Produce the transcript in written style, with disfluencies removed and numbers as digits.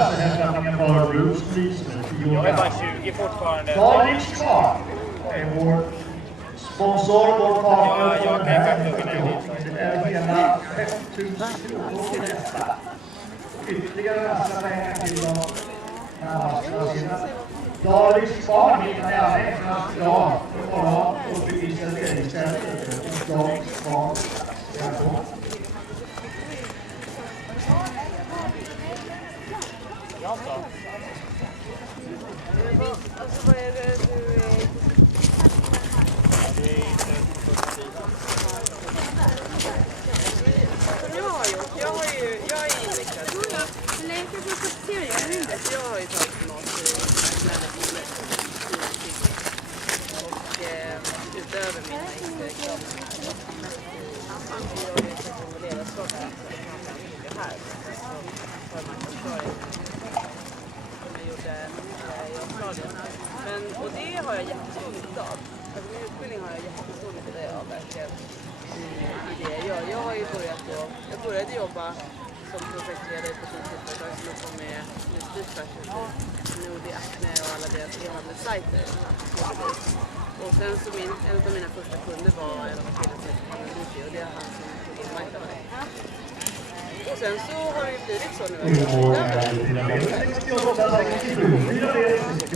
Hämtningen var Bruce Leesman. Jag är bara 20 fortfarande. David Clark är vår sponsor, vår partner. Ja, jag kan det är hela 5 000 kronor till detta. Ytterligare massa pengar till dem. David Clark hittar jag räknas idag imorgon uppe i serveringscentret. David Clark ska gå. Alltså vad är det du är? Jag är inriktad på. Men jag kanske ska se det, jag vet inte. Jag har ju tagit mat i lärarbilen och utöver min extra examen jag är på ledarskap så det kan man mycket här för marknadsföring som jag gjorde i Australien. Och det har jag jättestor nytta av. Alltså min utbildning har jag jättestor nytta av verkligen i det jag gör. Jag har ju jag började jobba som projektledare på konsultföretag som jobbar med street fashion, Nudi, Acne och alla deras e-handelssajter. Och sen så en av mina första kunder var en av killen som heter Nudi och det är han som tog in marknaden. Och sen så har det ju blivit så nu att jag